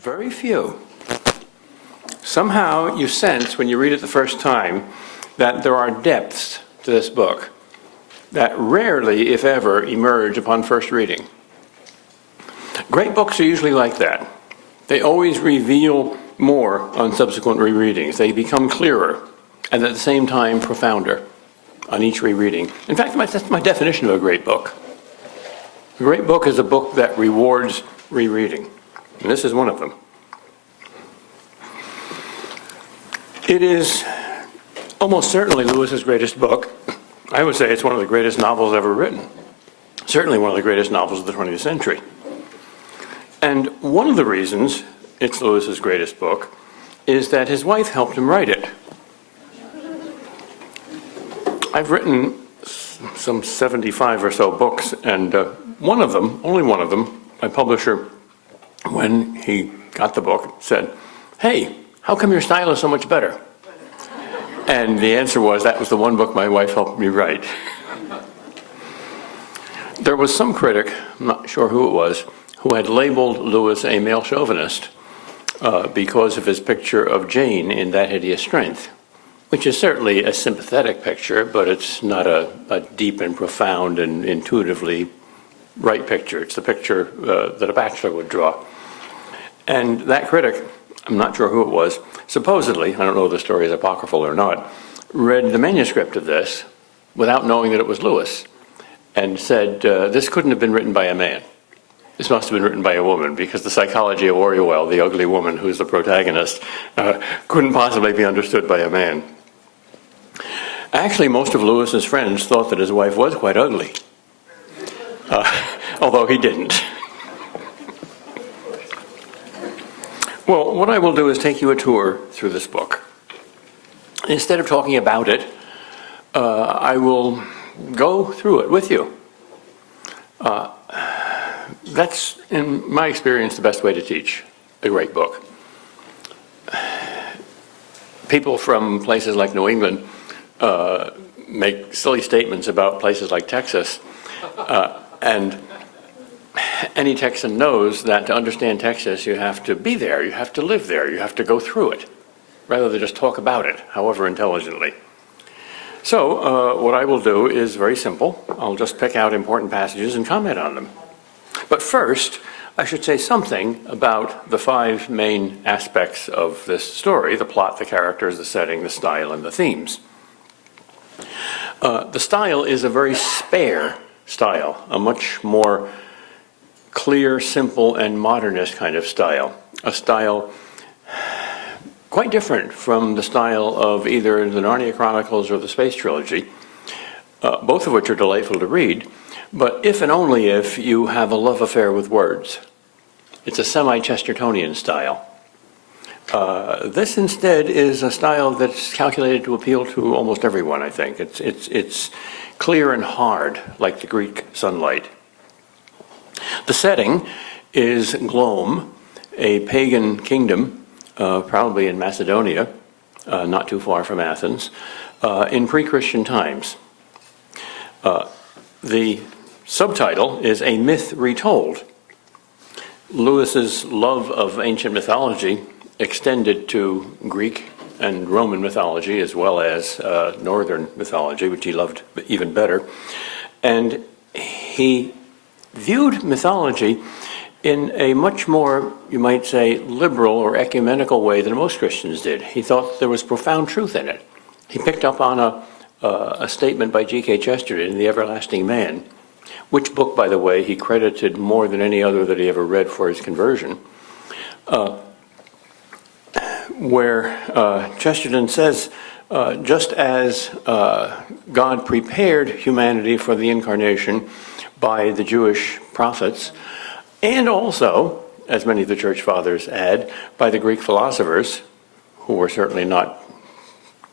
Very few. Somehow you sense when you read it the first time that there are depths to this book that rarely, if ever, emerge upon first reading. Great books are usually like that. They always reveal more on subsequent rereadings. They become clearer and at the same time profounder on each rereading. In fact, that's my definition of a great book. A great book is a book that rewards rereading, and this is one of them. It is almost certainly Lewis's greatest book. I would say it's one of the greatest novels ever written. Certainly one of the greatest novels of the 20th century. And one of the reasons it's Lewis's greatest book is that his wife helped him write it. I've written some 75 or so books, and one of them, only one of them, my publisher, when he got the book, said, "Hey, how come your style is so much better?" And the answer was, that was the one book my wife helped me write. There was some critic, I'm not sure who it was, who had labeled Lewis a male chauvinist because of his picture of Jane in That Hideous Strength, which is certainly a sympathetic picture, but it's not a deep and profound and intuitively right picture. It's the picture that a bachelor would draw. And that critic, I'm not sure who it was, supposedly, I don't know if the story is apocryphal or not, read the manuscript of this without knowing that it was Lewis, and said, this couldn't have been written by a man. This must have been written by a woman, because the psychology of Oriwell, the ugly woman who's the protagonist, couldn't possibly be understood by a man. Actually, most of Lewis's friends thought that his wife was quite ugly, although he didn't. Well, what I will do is take you a tour through this book. Instead of talking about it, I will go through it with you. That's, in my experience, the best way to teach a great book. People from places like New England make silly statements about places like Texas, and any Texan knows that to understand Texas, you have to be there, you have to live there, you have to go through it, rather than just talk about it, however intelligently. So what I will do is very simple. I'll just pick out important passages and comment on them. But first, I should say something about the 5 main aspects of this story: the plot, the characters, the setting, the style, and the themes. The style is a very spare style, a much more clear, simple, and modernist kind of style. A style quite different from the style of either the Narnia Chronicles or the Space Trilogy, both of which are delightful to read, but if and only if you have a love affair with words. It's a semi-Chestertonian style. This instead is a style that's calculated to appeal to almost everyone, I think. It's clear and hard, like the Greek sunlight. The setting is Glome, a pagan kingdom, probably in Macedonia, not too far from Athens, in pre-Christian times. The subtitle is A Myth Retold. Lewis's love of ancient mythology extended to Greek and Roman mythology, as well as Northern mythology, which he loved even better. And he viewed mythology in a much more, you might say, liberal or ecumenical way than most Christians did. He thought there was profound truth in it. He picked up on a statement by G.K. Chesterton in The Everlasting Man, which book, by the way, he credited more than any other that he ever read for his conversion, where Chesterton says, just as God prepared humanity for the incarnation by the Jewish prophets, and also, as many of the church fathers add, by the Greek philosophers, who were certainly not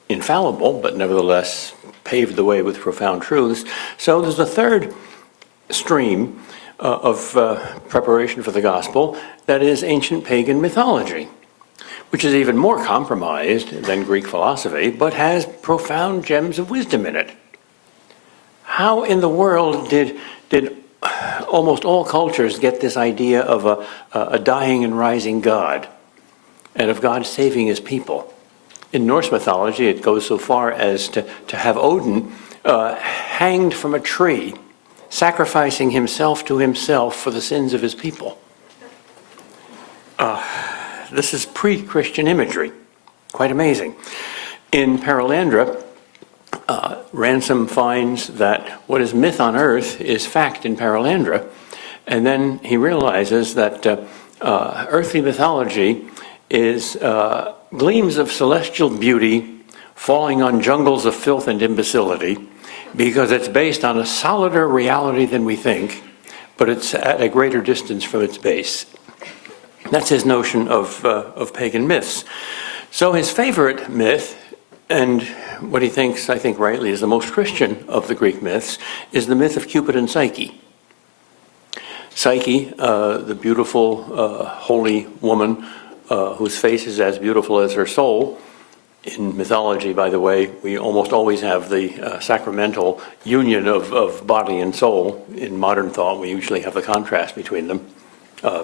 infallible, but nevertheless paved the way with profound truths. So there's a third stream of preparation for the gospel, that is ancient pagan mythology, which is even more compromised than Greek philosophy, but has profound gems of wisdom in it. How in the world did almost all cultures get this idea of a dying and rising God, and of God saving his people. In Norse mythology, it goes so far as to have Odin hanged from a tree, sacrificing himself to himself for the sins of his people. This is pre-Christian imagery. Quite amazing. In Paralandra, Ransom finds that what is myth on earth is fact in Paralandra, and then he realizes that earthly mythology is gleams of celestial beauty falling on jungles of filth and imbecility, because it's based on a solider reality than we think, but it's at a greater distance from its base. That's his notion of pagan myths. So his favorite myth, and what he thinks, I think rightly, is the most Christian of the Greek myths, is the myth of Cupid and Psyche. Psyche, the beautiful, holy woman whose face is as beautiful as her soul. In mythology, by the way, we almost always have the sacramental union of body and soul. In modern thought, we usually have the contrast between them.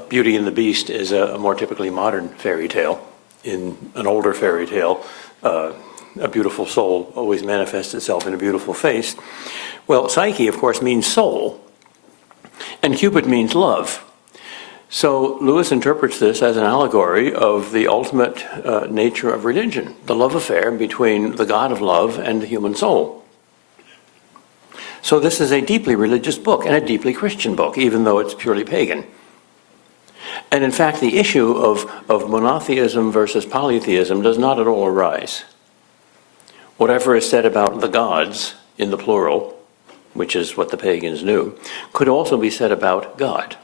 Beauty and the Beast is a more typically modern fairy tale. In an older fairy tale, a beautiful soul always manifests itself in a beautiful face. Well, Psyche, of course, means soul, and Cupid means love. So Lewis interprets this as an allegory of the ultimate nature of religion, the love affair between the God of love and the human soul. So this is a deeply religious book and a deeply Christian book, even though it's purely pagan. And in fact, the issue of monotheism versus polytheism does not at all arise. Whatever is said about the gods in the plural, which is what the pagans knew, could also be said about God.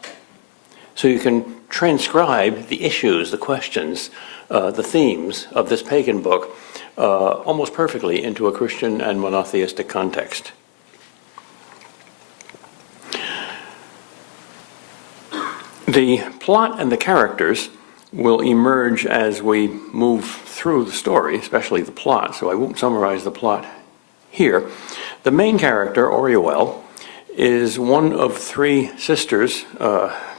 So you can transcribe the issues, the questions, the themes of this pagan book almost perfectly into a Christian and monotheistic context. The plot and the characters will emerge as we move through the story, especially the plot, so I won't summarize the plot here. The main character, Orual, is one of three sisters,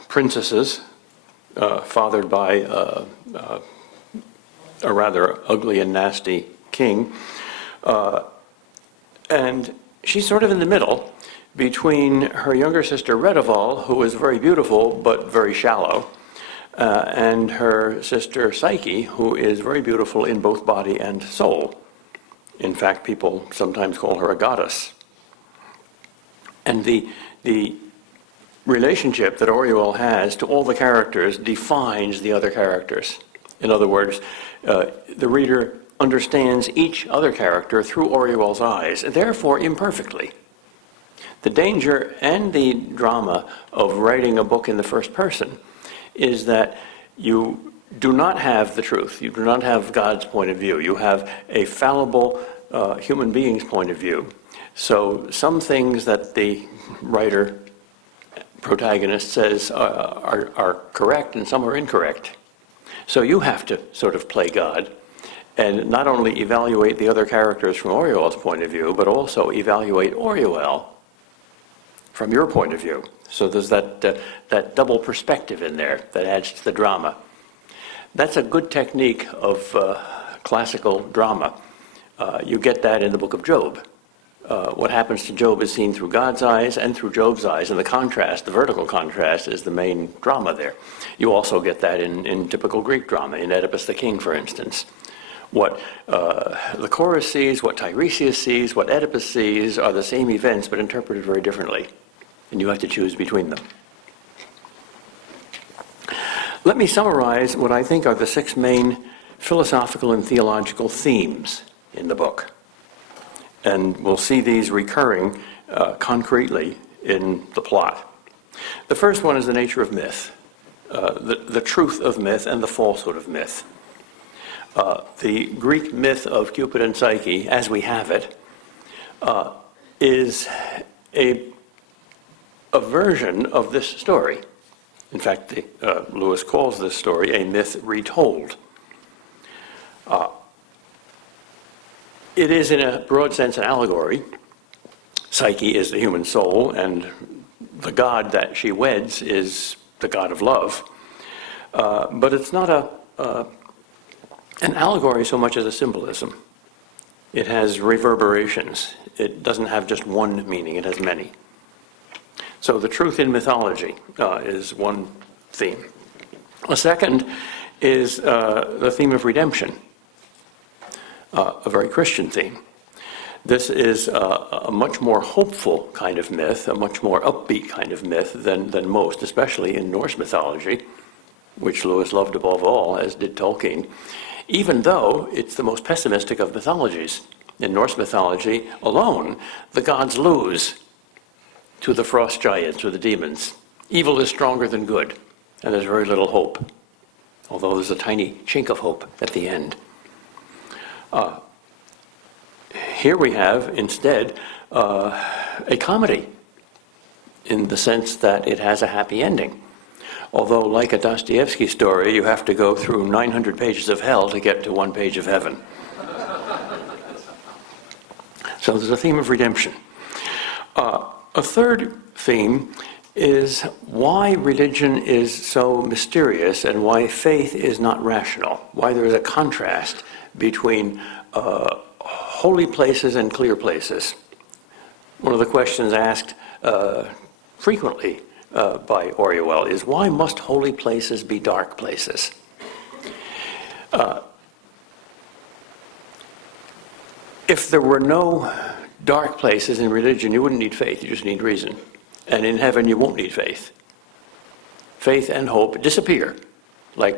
princesses, fathered by a rather ugly and nasty king. And she's sort of in the middle between her younger sister, Redival, who is very beautiful but very shallow, and her sister, Psyche, who is very beautiful in both body and soul. In fact, people sometimes call her a goddess. And the relationship that Orual has to all the characters defines the other characters. In other words, the reader understands each other character through Orual's eyes, therefore imperfectly. The danger and the drama of writing a book in the first person is that you do not have the truth. You do not have God's point of view. You have a fallible human being's point of view. So some things that the writer protagonist says are correct and some are incorrect. So you have to sort of play God and not only evaluate the other characters from Orual's point of view, but also evaluate Orual from your point of view. So there's that double perspective in there that adds to the drama. That's a good technique of classical drama. You get that in the book of Job. What happens to Job is seen through God's eyes and through Job's eyes, and the contrast, the vertical contrast, is the main drama there. You also get that in typical Greek drama, in Oedipus the King, for instance. What the chorus sees, what Tiresias sees, what Oedipus sees are the same events, but interpreted very differently, and you have to choose between them. Let me summarize what I think are the 6 main philosophical and theological themes in the book. And we'll see these recurring concretely in the plot. The first one is the nature of myth, the truth of myth and the falsehood of myth. The Greek myth of Cupid and Psyche, as we have it, is a version of this story. In fact, Lewis calls this story a myth retold. It is, in a broad sense, an allegory. Psyche is the human soul, and the God that she weds is the God of love. But it's not an allegory so much as a symbolism. It has reverberations. It doesn't have just one meaning, it has many. So the truth in mythology is one theme. A second is the theme of redemption, a very Christian theme. This is a much more hopeful kind of myth, a much more upbeat kind of myth than most, especially in Norse mythology, which Lewis loved above all, as did Tolkien, even though it's the most pessimistic of mythologies. In Norse mythology alone, the gods lose to the frost giants or the demons. Evil is stronger than good, and there's very little hope, although there's a tiny chink of hope at the end. Here we have, instead, a comedy, in the sense that it has a happy ending. Although, like a Dostoevsky story, you have to go through 900 pages of hell to get to 1 page of heaven. So there's a theme of redemption. A third theme is why religion is so mysterious and why faith is not rational, why there is a contrast between holy places and clear places. One of the questions asked frequently by Oriol is, why must holy places be dark places? If there were no dark places in religion, you wouldn't need faith, you just need reason. And in heaven, you won't need faith. Faith and hope disappear, like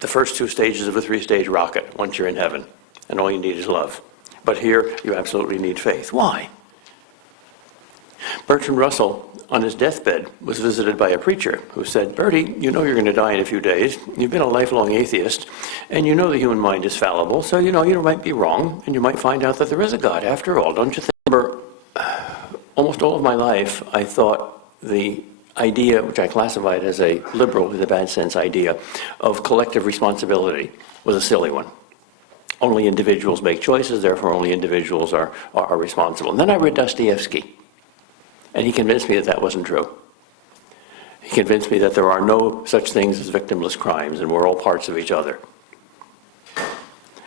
the first 2 stages of a 3-stage rocket once you're in heaven, and all you need is love. But here, you absolutely need faith. Why? Bertrand Russell, on his deathbed, was visited by a preacher who said, Bertie, you know you're going to die in a few days. You've been a lifelong atheist, and you know the human mind is fallible, so you know you might be wrong, and you might find out that there is a God after all. Don't you think? Almost all of my life, I thought the idea, which I classified as a liberal, in a bad sense idea, of collective responsibility was a silly one. Only individuals make choices, therefore only individuals are responsible. And then I read Dostoevsky, and he convinced me that that wasn't true. He convinced me that there are no such things as victimless crimes, and we're all parts of each other.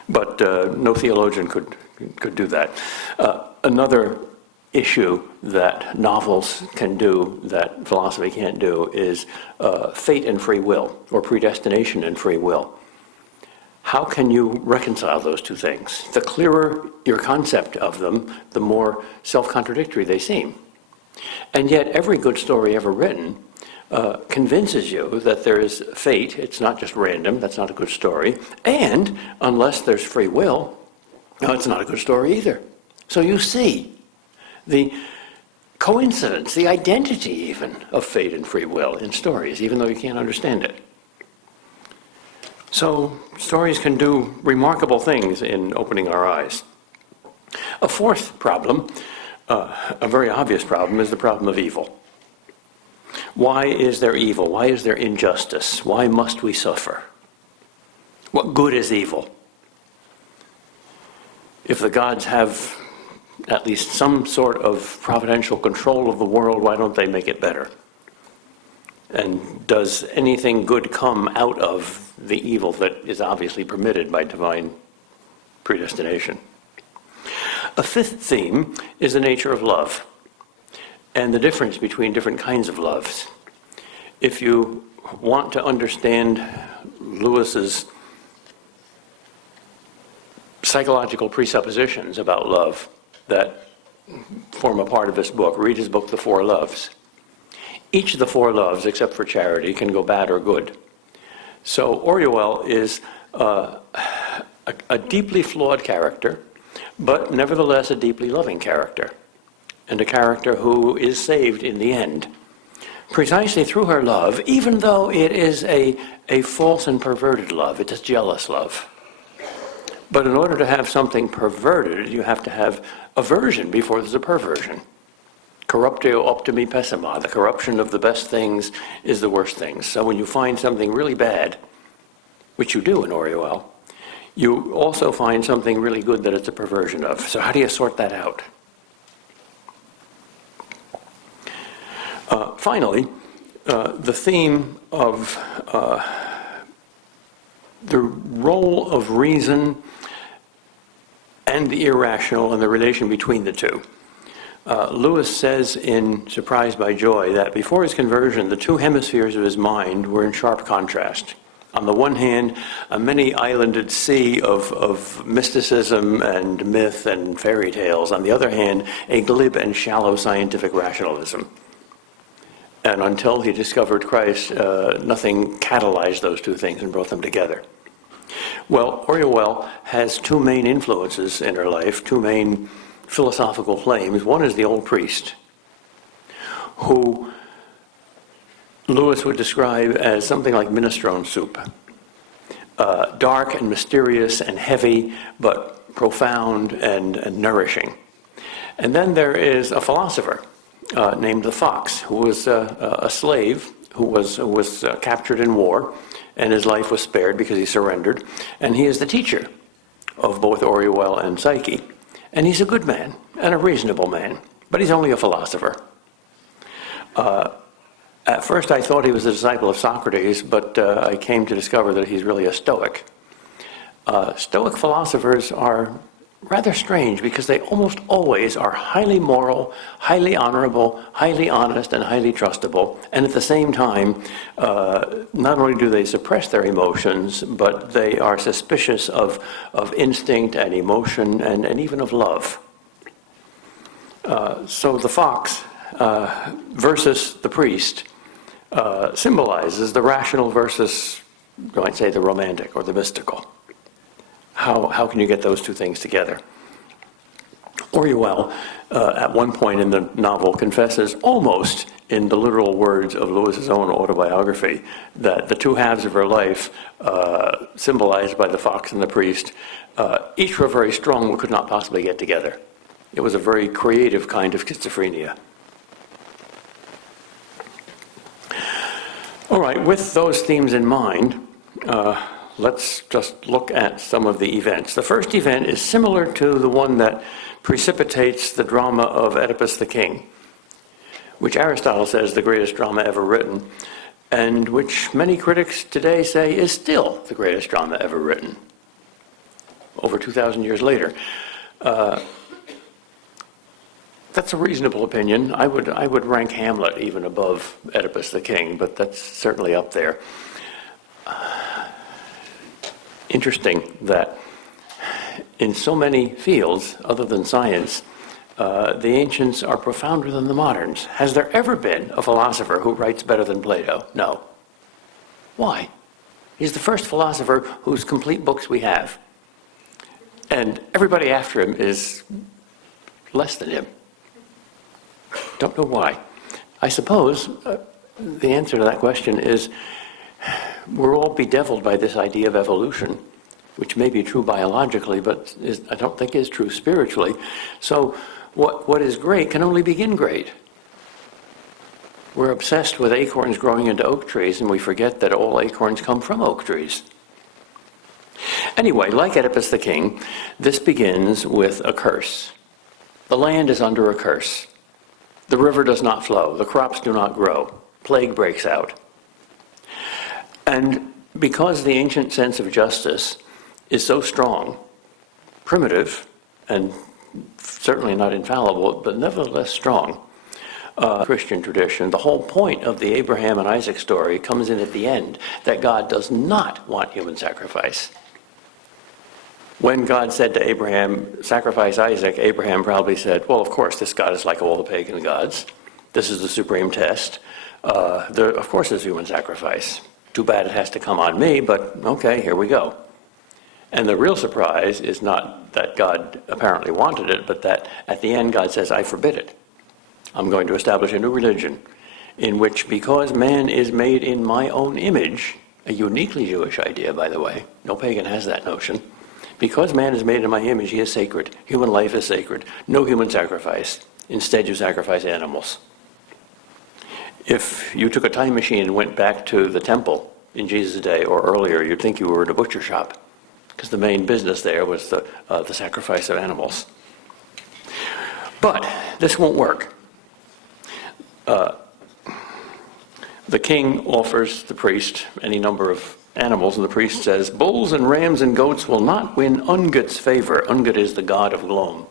But no theologian could do that. Another issue that novels can do that philosophy can't do is fate and free will, or predestination and free will. How can you reconcile those two things? The clearer your concept of them, the more self-contradictory they seem. And yet every good story ever written convinces you that there is fate, it's not just random, that's not a good story, and unless there's free will, it's not a good story either. So you see the coincidence, the identity even, of fate and free will in stories, even though you can't understand it. So stories can do remarkable things in opening our eyes. A fourth problem, a very obvious problem, is the problem of evil. Why is there evil? Why is there injustice? Why must we suffer? What good is evil? If the gods have at least some sort of providential control of the world, why don't they make it better? And does anything good come out of the evil that is obviously permitted by divine predestination? A fifth theme is the nature of love and the difference between different kinds of loves. If you want to understand Lewis's psychological presuppositions about love that form a part of this book, read his book, The Four Loves. Each of the four loves, except for charity, can go bad or good. So Oriol is a deeply flawed character, but nevertheless a deeply loving character, and a character who is saved in the end, precisely through her love, even though it is a false and perverted love. It's a jealous love. But in order to have something perverted, you have to have aversion before there's a perversion. Corruptio optimi pessima, the corruption of the best things is the worst things. So when you find something really bad, which you do in Oriol, you also find something really good that it's a perversion of. So how do you sort that out? finally, the theme of the role of reason and the irrational and the relation between the two. Lewis says in Surprised by Joy that before his conversion, the two hemispheres of his mind were in sharp contrast. On the one hand, a many-islanded sea of mysticism and myth and fairy tales. On the other hand, a glib and shallow scientific rationalism. And until he discovered Christ, nothing catalyzed those two things and brought them together. Well, Orihuel has two main influences in her life, two main philosophical claims. One is the old priest, who Lewis would describe as something like minestrone soup. Dark and mysterious and heavy, but profound and nourishing. And then there is a philosopher named the fox, who was a slave who was captured in war, and his life was spared because he surrendered. And he is the teacher of both Orihuel and Psyche. And he's a good man and a reasonable man, but he's only a philosopher. At first I thought he was a disciple of Socrates, but I came to discover that he's really a Stoic. Stoic philosophers are rather strange because they almost always are highly moral, highly honorable, highly honest, and highly trustable. And at the same time, not only do they suppress their emotions, but they are suspicious of instinct and emotion and even of love. So the fox versus the priest symbolizes the rational versus, I might say, the romantic or the mystical. How can you get those two things together? Orihuel, at one point in the novel, confesses almost in the literal words of Lewis's own autobiography that the two halves of her life, symbolized by the fox and the priest, each were very strong but could not possibly get together. It was a very creative kind of schizophrenia. All right, with those themes in mind, let's just look at some of the events. The first event is similar to the one that precipitates the drama of Oedipus the King, which Aristotle says is the greatest drama ever written, and which many critics today say is still the greatest drama ever written, over 2,000 years later. That's a reasonable opinion. I would rank Hamlet even above Oedipus the King, but that's certainly up there. Interesting that in so many fields other than science, the ancients are profounder than the moderns. Has there ever been a philosopher who writes better than Plato? No. Why? He's the first philosopher whose complete books we have. And everybody after him is less than him. Don't know why. I suppose the answer to that question is we're all bedeviled by this idea of evolution, which may be true biologically, but I don't think is true spiritually. So what is great can only begin great. We're obsessed with acorns growing into oak trees, and we forget that all acorns come from oak trees. Anyway, like Oedipus the King, this begins with a curse. The land is under a curse. The river does not flow. The crops do not grow. Plague breaks out. And because the ancient sense of justice is so strong, primitive, and certainly not infallible, but nevertheless strong, Christian tradition, the whole point of the Abraham and Isaac story comes in at the end, that God does not want human sacrifice. When God said to Abraham, sacrifice Isaac, Abraham probably said, well, of course, this God is like all the pagan gods. This is the supreme test. Of course there's human sacrifice. Too bad it has to come on me, but okay, here we go. And the real surprise is not that God apparently wanted it, but that at the end God says, I forbid it. I'm going to establish a new religion in which, because man is made in my own image, a uniquely Jewish idea, by the way, no pagan has that notion, because man is made in my image, he is sacred. Human life is sacred. No human sacrifice. Instead, you sacrifice animals. If you took a time machine and went back to the temple in Jesus' day or earlier, you'd think you were in a butcher shop, because the main business there was the sacrifice of animals. But this won't work. The king offers the priest any number of animals, and the priest says, bulls and rams and goats will not win Ungut's favor. Ungut is the god of gloam.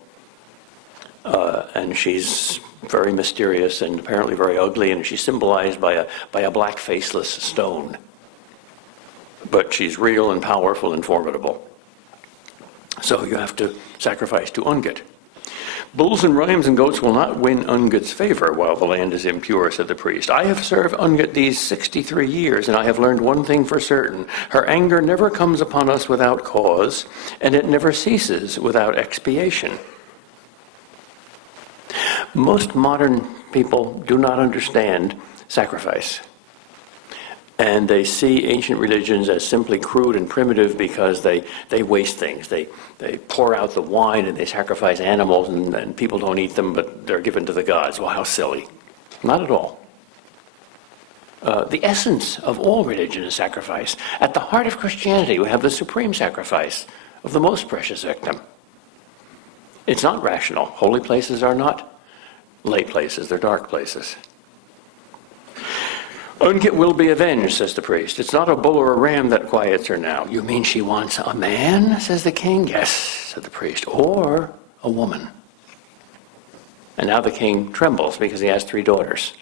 And she's very mysterious and apparently very ugly, and she's symbolized by a black faceless stone. But she's real and powerful and formidable. So you have to sacrifice to Ungut. Bulls and rams and goats will not win Ungut's favor while the land is impure, said the priest. I have served Ungut these 63 years, and I have learned one thing for certain. Her anger never comes upon us without cause, and it never ceases without expiation. Most modern people do not understand sacrifice. And they see ancient religions as simply crude and primitive because they waste things. They pour out the wine and they sacrifice animals and people don't eat them, but they're given to the gods. Well, how silly. Not at all. The essence of all religion is sacrifice. At the heart of Christianity, we have the supreme sacrifice of the most precious victim. It's not rational. Holy places are not lay places, they're dark places. Ungut will be avenged, says the priest. It's not a bull or a ram that quiets her now. You mean she wants a man, says the king? Yes, said the priest, or a woman. And now the king trembles because he has 3 daughters.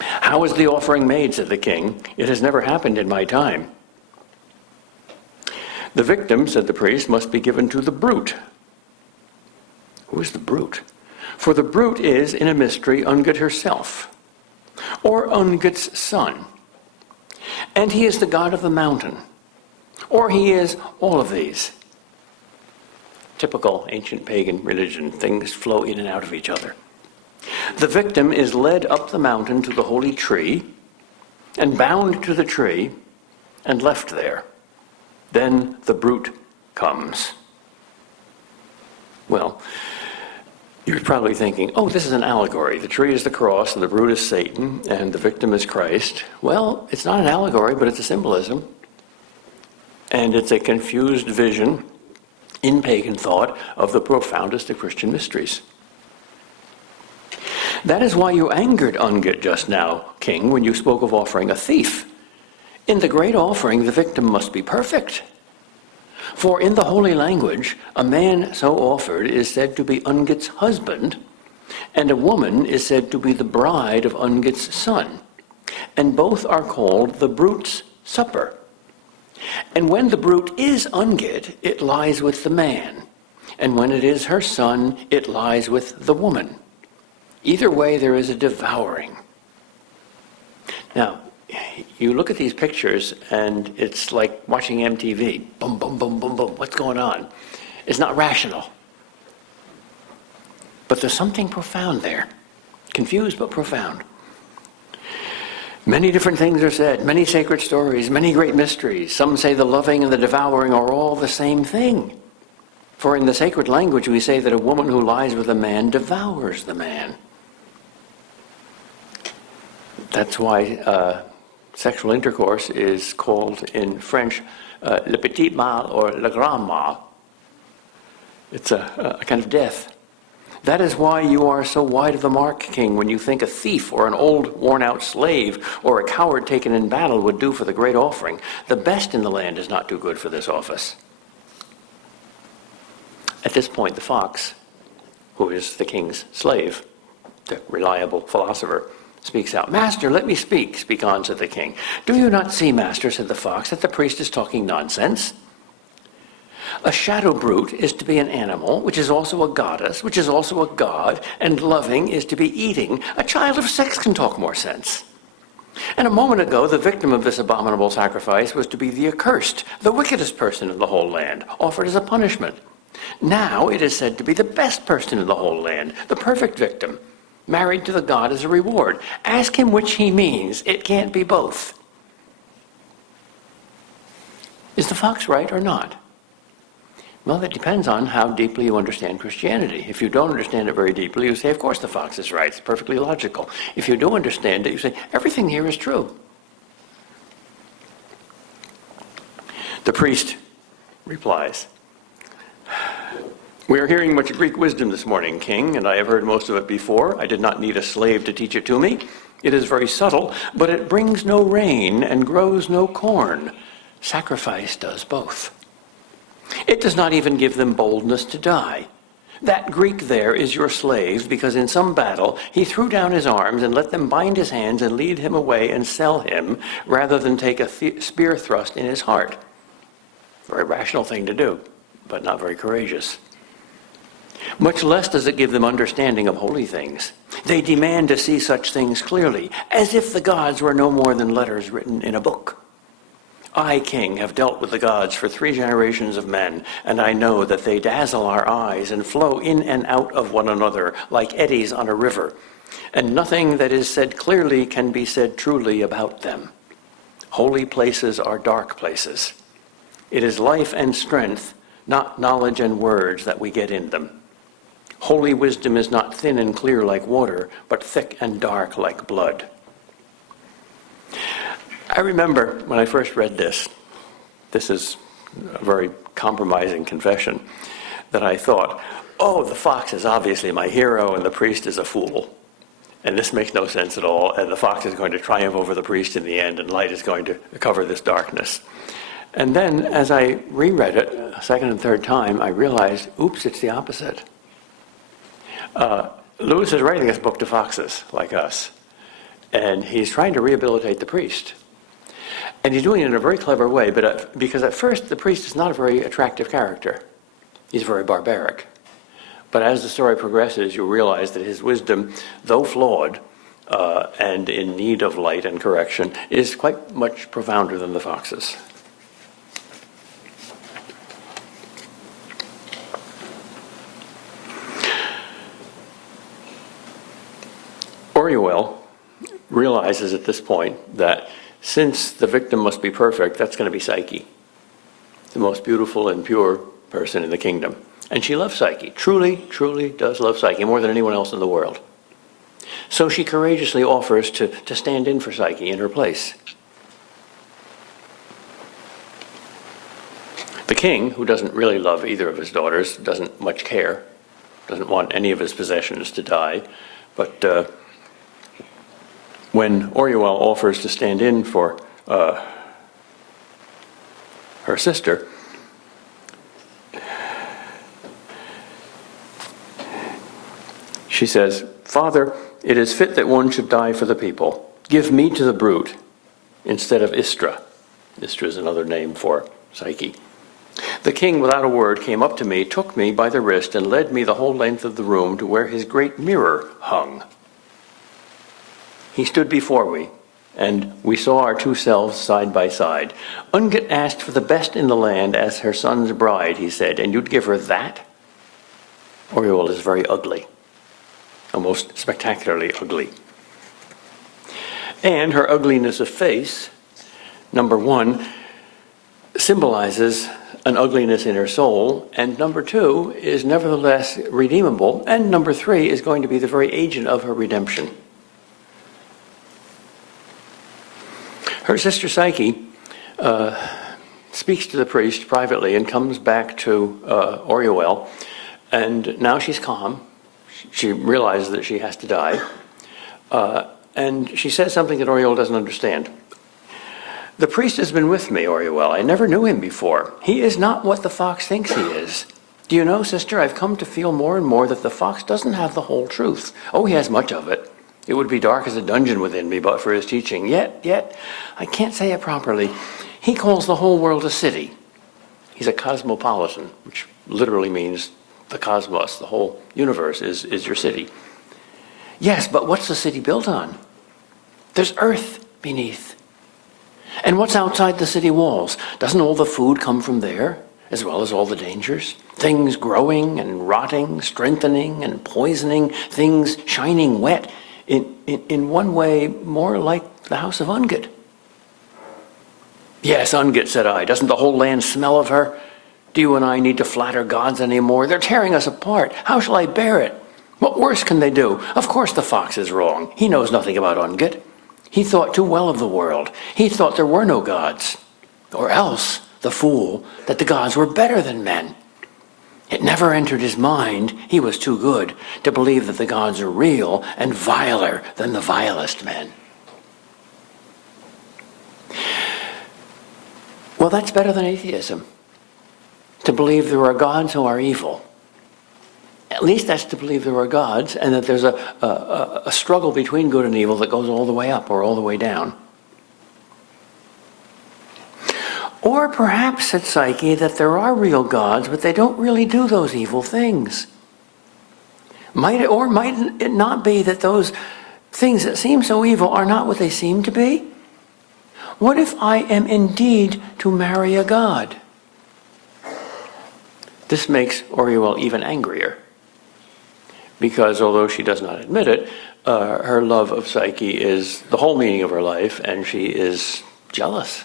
How is the offering made, said the king. It has never happened in my time. The victim, said the priest, must be given to the brute. Who is the brute? For the brute is, in a mystery, Ungut herself, or Ungut's son. And he is the god of the mountain, or he is all of these. Typical ancient pagan religion, things flow in and out of each other. The victim is led up the mountain to the holy tree, and bound to the tree, and left there. Then the brute comes. Well, you're probably thinking, oh, this is an allegory. The tree is the cross, and the brute is Satan, and the victim is Christ. Well, it's not an allegory, but it's a symbolism. And it's a confused vision in pagan thought of the profoundest of Christian mysteries. That is why you angered Ungut just now, king, when you spoke of offering a thief. In the great offering, the victim must be perfect. For in the holy language, a man so offered is said to be Ungut's husband, and a woman is said to be the bride of Ungut's son. And both are called the brute's supper. And when the brute is Ungut, it lies with the man. And when it is her son, it lies with the woman. Either way, there is a devouring. Now, you look at these pictures and it's like watching MTV. Boom, boom, boom, boom, boom. What's going on? It's not rational. But there's something profound there. Confused but profound. Many different things are said, many sacred stories, many great mysteries. Some say the loving and the devouring are all the same thing. For in the sacred language we say that a woman who lies with a man devours the man. That's why sexual intercourse is called in French le petit mal or le grand mal. It's a kind of death. That is why you are so wide of the mark, king, when you think a thief or an old worn-out slave or a coward taken in battle would do for the great offering. The best in the land is not too good for this office. At this point, the fox, who is the king's slave, the reliable philosopher, speaks out. Master, let me speak. Speak on, said the king. Do you not see, master, said the fox, that the priest is talking nonsense? A shadow brute is to be an animal, which is also a goddess, which is also a god, and loving is to be eating. A child of sex can talk more sense. And a moment ago, the victim of this abominable sacrifice was to be the accursed, the wickedest person in the whole land, offered as a punishment. Now it is said to be the best person in the whole land, the perfect victim, married to the god as a reward. Ask him which he means. It can't be both. Is the fox right or not? Well, that depends on how deeply you understand Christianity. If you don't understand it very deeply, you say, of course the fox is right. It's perfectly logical. If you do understand it, you say, everything here is true. The priest replies, We are hearing much Greek wisdom this morning, King, and I have heard most of it before. I did not need a slave to teach it to me. It is very subtle, but it brings no rain and grows no corn. Sacrifice does both. It does not even give them boldness to die. That Greek there is your slave, because in some battle he threw down his arms and let them bind his hands and lead him away and sell him, rather than take a spear thrust in his heart. Very rational thing to do, but not very courageous. Much less does it give them understanding of holy things. They demand to see such things clearly, as if the gods were no more than letters written in a book. I, King, have dealt with the gods for 3 generations of men, and I know that they dazzle our eyes and flow in and out of one another like eddies on a river, and nothing that is said clearly can be said truly about them. Holy places are dark places. It is life and strength, not knowledge and words, that we get in them. Holy wisdom is not thin and clear like water, but thick and dark like blood. I remember when I first read this is a very compromising confession, that I thought, oh, the fox is obviously my hero and the priest is a fool. And this makes no sense at all, and the fox is going to triumph over the priest in the end, and light is going to cover this darkness. And then, as I reread it a second and third time, I realized, oops, it's the opposite. Lewis is writing this book to foxes like us, and he's trying to rehabilitate the priest. And he's doing it in a very clever way, but because at first the priest is not a very attractive character. He's very barbaric. But as the story progresses, you realize that his wisdom, though flawed and in need of light and correction, is quite much profounder than the fox's. Oruel realizes at this point that since the victim must be perfect, that's going to be Psyche, the most beautiful and pure person in the kingdom. And she loves Psyche, truly, truly does love Psyche, more than anyone else in the world. So she courageously offers to stand in for Psyche in her place. The king, who doesn't really love either of his daughters, doesn't much care, doesn't want any of his possessions to die, but when Oruel offers to stand in for her sister, she says, "Father, it is fit that one should die for the people. Give me to the brute instead of Istra." Istra is another name for Psyche. The king, without a word, came up to me, took me by the wrist, and led me the whole length of the room to where his great mirror hung. He stood before me, and we saw our 2 selves side by side. "Ungit asked for the best in the land as her son's bride," he said, "and you'd give her that?" Oruel is very ugly, almost spectacularly ugly. And her ugliness of face, number 1, symbolizes an ugliness in her soul, and number 2 is nevertheless redeemable, and number 3 is going to be the very agent of her redemption. Her sister Psyche speaks to the priest privately and comes back to Oruel, and now she's calm. She realizes that she has to die, and she says something that Oruel doesn't understand. "The priest has been with me, Oruel. I never knew him before. He is not what the fox thinks he is. Do you know, sister, I've come to feel more and more that the fox doesn't have the whole truth. Oh, he has much of it. It would be dark as a dungeon within me but for his teaching. Yet, I can't say it properly. He calls the whole world a city. He's a cosmopolitan, which literally means the cosmos, the whole universe is your city. Yes, but what's the city built on? There's earth beneath. And what's outside the city walls? Doesn't all the food come from there, as well as all the dangers? Things growing and rotting, strengthening and poisoning, things shining wet, in one way more like the house of Ungit." "Yes, Ungit," said I. "Doesn't the whole land smell of her? Do you and I need to flatter gods anymore? They're tearing us apart. How shall I bear it? What worse can they do? Of course the fox is wrong. He knows nothing about Ungit. He thought too well of the world. He thought there were no gods. Or else, the fool, that the gods were better than men. It never entered his mind, he was too good, to believe that the gods are real and viler than the vilest men. Well, that's better than atheism. To believe there are gods who are evil. At least that's to believe there are gods and that there's a struggle between good and evil that goes all the way up or all the way down. Or perhaps, said Psyche, that there are real gods, but they don't really do those evil things. Might it not be that those things that seem so evil are not what they seem to be? What if I am indeed to marry a god? This makes Oriol even angrier, because although she does not admit it, her love of Psyche is the whole meaning of her life, and she is jealous.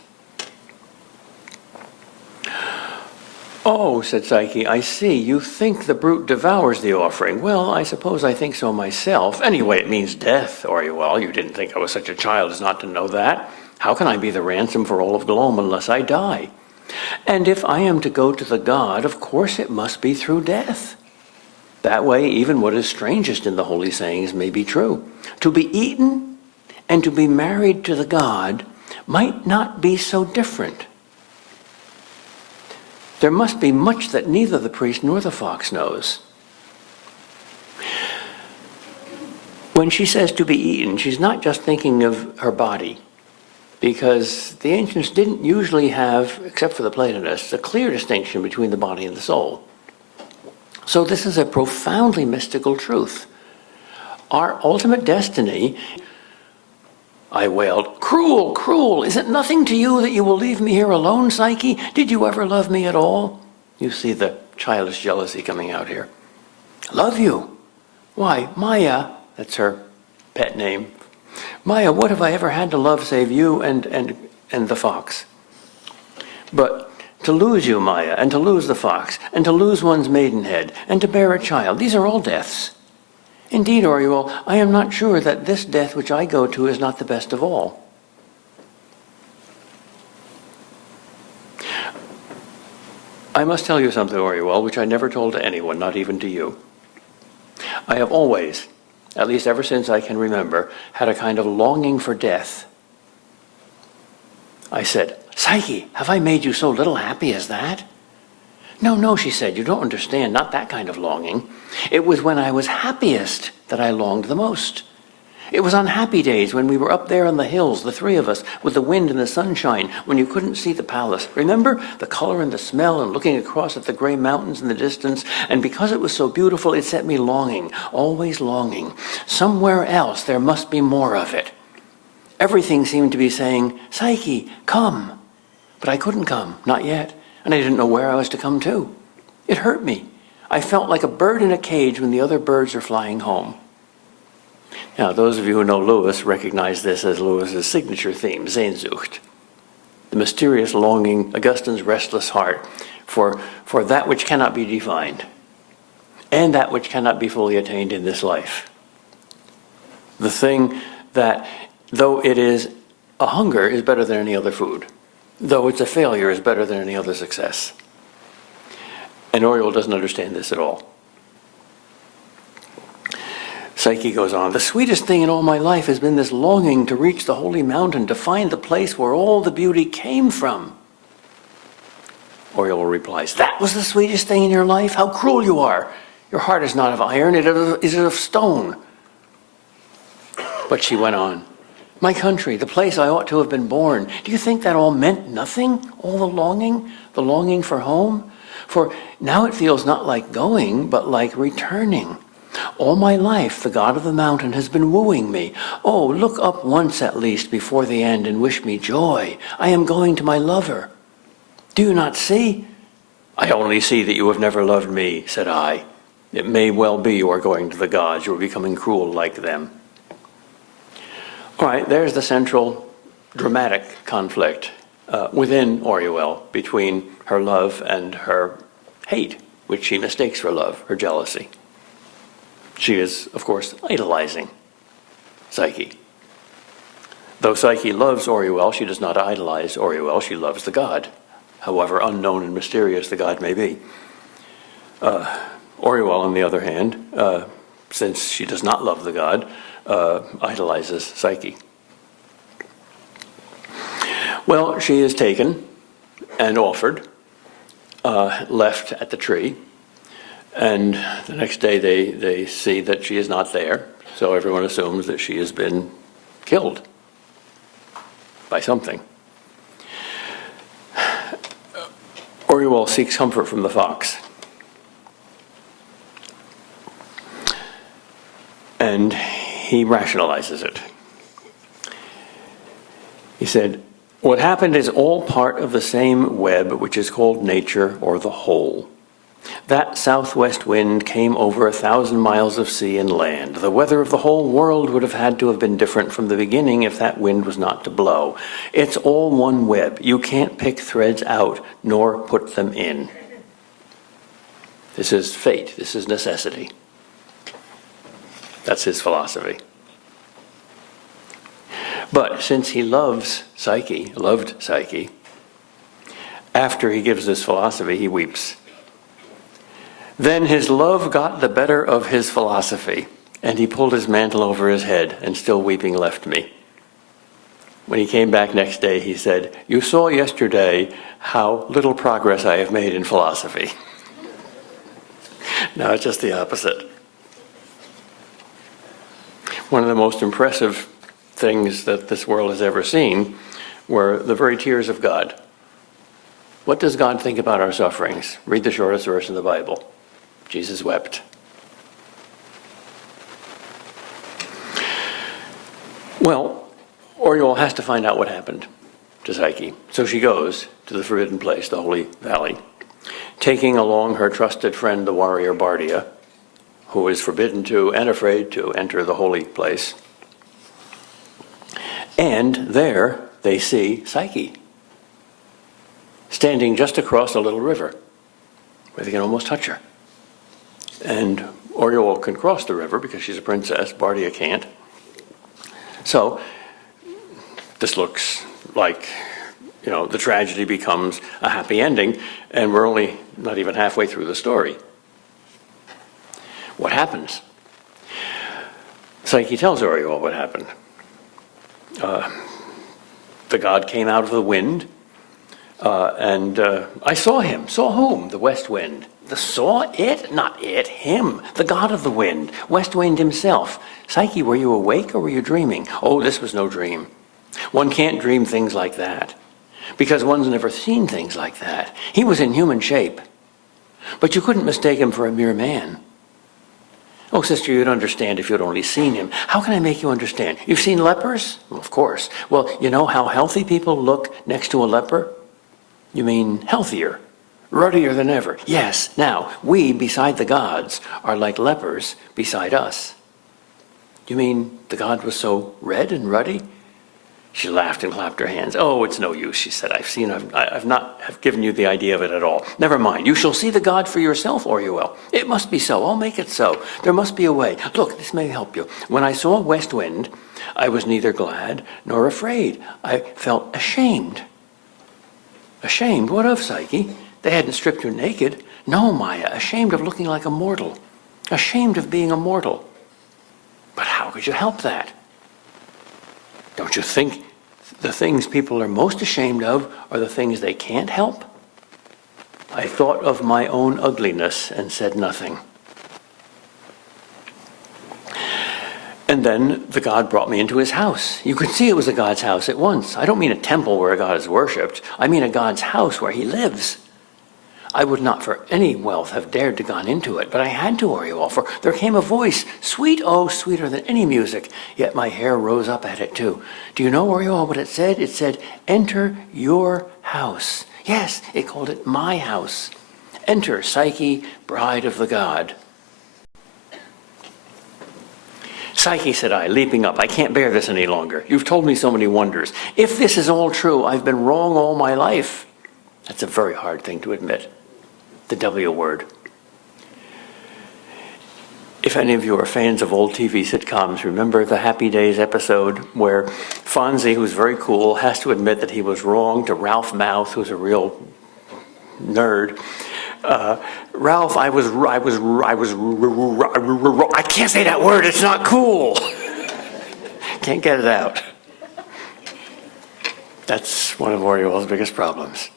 Oh, said Psyche, I see. You think the brute devours the offering. Well, I suppose I think so myself. Anyway, it means death, Oriol. You didn't think I was such a child as not to know that. How can I be the ransom for all of Glome unless I die? And if I am to go to the god, of course it must be through death. That way, even what is strangest in the holy sayings may be true. To be eaten and to be married to the god might not be so different. There must be much that neither the priest nor the fox knows. When she says to be eaten, she's not just thinking of her body, because the ancients didn't usually have, except for the Platonists, a clear distinction between the body and the soul. So this is a profoundly mystical truth. Our ultimate destiny, I wailed, cruel, cruel, is it nothing to you that you will leave me here alone, Psyche? Did you ever love me at all? You see the childish jealousy coming out here. Love you? Why, Maya, that's her pet name. Maya, what have I ever had to love save you and the fox? But to lose you, Maya, and to lose the fox, and to lose one's maidenhead, and to bear a child, these are all deaths. Indeed, Oriol, I am not sure that this death which I go to is not the best of all. I must tell you something, Oriol, which I never told to anyone, not even to you. I have always, at least ever since I can remember, had a kind of longing for death. I said, Psyche, have I made you so little happy as that? No, no, she said, you don't understand, not that kind of longing. It was when I was happiest that I longed the most. It was on happy days when we were up there on the hills, the three of us, with the wind and the sunshine, when you couldn't see the palace. Remember? The color and the smell and looking across at the gray mountains in the distance. And because it was so beautiful, it set me longing, always longing. Somewhere else there must be more of it. Everything seemed to be saying, Psyche, come. But I couldn't come, not yet. And I didn't know where I was to come to. It hurt me. I felt like a bird in a cage when the other birds are flying home. Now, those of you who know Lewis recognize this as Lewis's signature theme, Sehnsucht. The mysterious longing, Augustine's restless heart for that which cannot be defined and that which cannot be fully attained in this life. The thing that, though it is a hunger, is better than any other food. Though it's a failure, is better than any other success. And Oriol doesn't understand this at all. Psyche goes on, the sweetest thing in all my life has been this longing to reach the holy mountain, to find the place where all the beauty came from. Oriol replies, that was the sweetest thing in your life? How cruel you are. Your heart is not of iron, it is of stone. But she went on, my country, the place I ought to have been born. Do you think that all meant nothing? All the longing for home? For now it feels not like going, but like returning. All my life, the god of the mountain has been wooing me. Oh, look up once at least before the end and wish me joy. I am going to my lover. Do you not see? I only see that you have never loved me, said I. It may well be you are going to the gods. You are becoming cruel like them. All right, there's the central dramatic conflict within Oriol between her love and her hate, which she mistakes for love, her jealousy. She is, of course, idolizing Psyche. Though Psyche loves Oriol, she does not idolize Oriol. She loves the god, however unknown and mysterious the god may be. Oriol, on the other hand, since she does not love the god, idolizes Psyche. Well, she is taken and offered, left at the tree, and the next day they see that she is not there, so everyone assumes that she has been killed by something. Oriol seeks comfort from the fox. And he rationalizes it. He said, what happened is all part of the same web which is called nature or the whole. That southwest wind came over 1,000 miles of sea and land. The weather of the whole world would have had to have been different from the beginning if that wind was not to blow. It's all one web. You can't pick threads out nor put them in. This is fate. This is necessity. That's his philosophy. But since he loved Psyche, after he gives this philosophy, he weeps. Then his love got the better of his philosophy, and he pulled his mantle over his head, and still weeping left me. When he came back next day, he said, you saw yesterday how little progress I have made in philosophy. Now it's just the opposite. One of the most impressive things that this world has ever seen were the very tears of God. What does God think about our sufferings? Read the shortest verse in the Bible. Jesus wept. Well, Oriol has to find out what happened to Psyche. So she goes to the forbidden place, the holy valley, taking along her trusted friend, the warrior Bardia, who is forbidden to and afraid to enter the holy place. And there they see Psyche, standing just across a little river, where they can almost touch her. And Oriol can cross the river because she's a princess, Bardia can't. So this looks like, the tragedy becomes a happy ending, and we're only not even halfway through the story. What happens? Psyche tells Oriol what happened. The god came out of the wind, and I saw him. Saw whom? The west wind. Saw it? Not it, him. The god of the wind. West wind himself. Psyche, were you awake or were you dreaming? Oh, this was no dream. One can't dream things like that, because one's never seen things like that. He was in human shape, but you couldn't mistake him for a mere man. Oh, sister, you'd understand if you'd only seen him. How can I make you understand? You've seen lepers? Well, of course. Well, you know how healthy people look next to a leper? You mean healthier, ruddier than ever. Yes, now, we, beside the gods, are like lepers beside us. You mean the god was so red and ruddy? She laughed and clapped her hands. Oh, it's no use, she said. I've not have given you the idea of it at all. Never mind. You shall see the god for yourself, Oriol. It must be so. I'll make it so. There must be a way. Look, this may help you. When I saw west wind, I was neither glad nor afraid. I felt ashamed. Ashamed? What of, Psyche? They hadn't stripped her naked. No, Maya, ashamed of looking like a mortal. Ashamed of being a mortal. But how could you help that? Don't you think the things people are most ashamed of are the things they can't help? I thought of my own ugliness and said nothing. And then the god brought me into his house. You could see it was a god's house at once. I don't mean a temple where a god is worshipped. I mean a god's house where he lives. I would not for any wealth have dared to gone into it, but I had to, Oriol, for there came a voice, sweet, oh, sweeter than any music, yet my hair rose up at it too. Do you know, Oriol, what it said? It said, enter your house. Yes, it called it my house. Enter, Psyche, bride of the god. Psyche, said I, leaping up, I can't bear this any longer. You've told me so many wonders. If this is all true, I've been wrong all my life. That's a very hard thing to admit. The W word. If any of you are fans of old TV sitcoms, remember the Happy Days episode where Fonzie, who's very cool, has to admit that he was wrong to Ralph Mouth, who's a real nerd. Ralph, I can't say that word, it's not cool. Can't get it out. That's one of Oriol's biggest problems.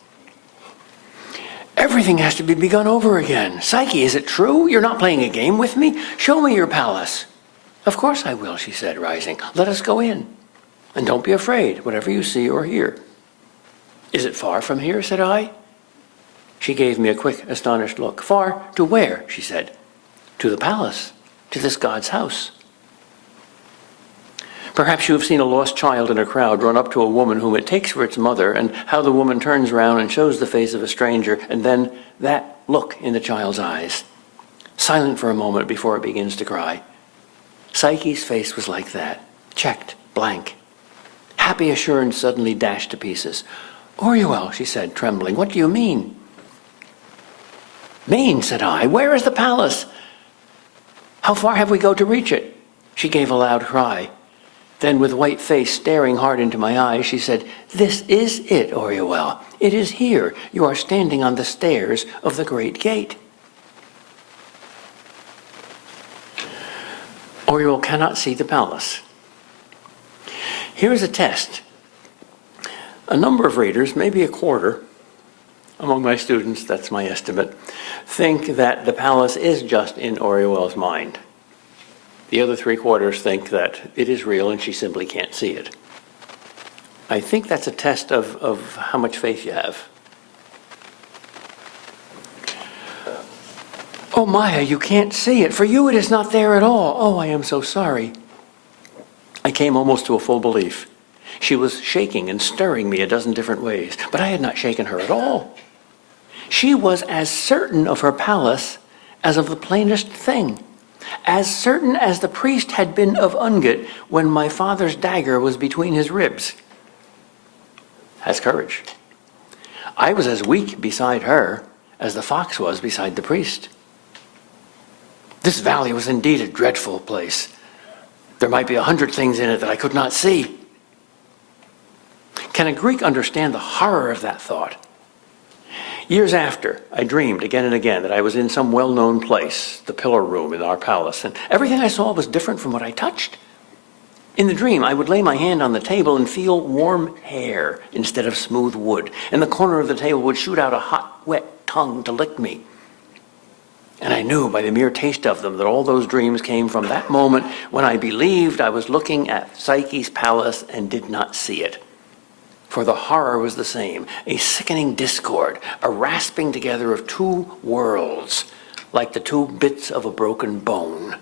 Everything has to be begun over again. Psyche, is it true? You're not playing a game with me? Show me your palace. Of course I will, she said, rising. Let us go in. And don't be afraid, whatever you see or hear. Is it far from here, said I. She gave me a quick, astonished look. Far to where, she said. To the palace, to this God's house. Perhaps you have seen a lost child in a crowd run up to a woman whom it takes for its mother, and how the woman turns round and shows the face of a stranger, and then that look in the child's eyes, silent for a moment before it begins to cry. Psyche's face was like that, checked, blank. Happy assurance suddenly dashed to pieces. Oriol, she said, trembling, what do you mean? Mean, said I, where is the palace? How far have we go to reach it? She gave a loud cry. Then, with white face staring hard into my eyes, she said, this is it, Oriol. It is here. You are standing on the stairs of the great gate. Oriol cannot see the palace. Here is a test. A number of readers, maybe a quarter, among my students, that's my estimate, think that the palace is just in Oriol's mind. The other 3/4 think that it is real and she simply can't see it. I think that's a test of how much faith you have. Oh, Maya, you can't see it. For you, it is not there at all. Oh, I am so sorry. I came almost to a full belief. She was shaking and stirring me a dozen different ways, but I had not shaken her at all. She was as certain of her palace as of the plainest thing, as certain as the priest had been of Ungit when my father's dagger was between his ribs. Has courage. I was as weak beside her as the fox was beside the priest. This valley was indeed a dreadful place. There might be 100 things in it that I could not see. Can a Greek understand the horror of that thought? Years after, I dreamed again and again that I was in some well-known place, the pillar room in our palace, and everything I saw was different from what I touched. In the dream, I would lay my hand on the table and feel warm hair instead of smooth wood, and the corner of the table would shoot out a hot, wet tongue to lick me. And I knew by the mere taste of them that all those dreams came from that moment when I believed I was looking at Psyche's palace and did not see it. For the horror was the same, a sickening discord, a rasping together of two worlds, like the two bits of a broken bone.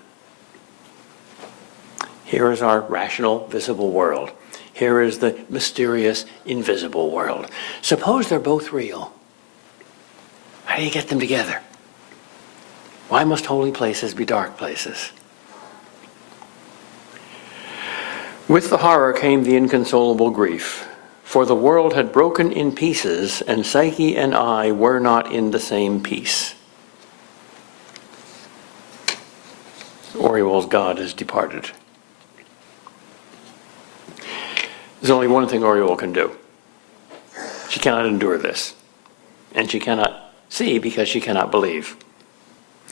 Here is our rational, visible world. Here is the mysterious, invisible world. Suppose they're both real. How do you get them together? Why must holy places be dark places? With the horror came the inconsolable grief. For the world had broken in pieces, and Psyche and I were not in the same piece. Oriol's God has departed. There's only one thing Oriol can do. She cannot endure this. And she cannot see because she cannot believe.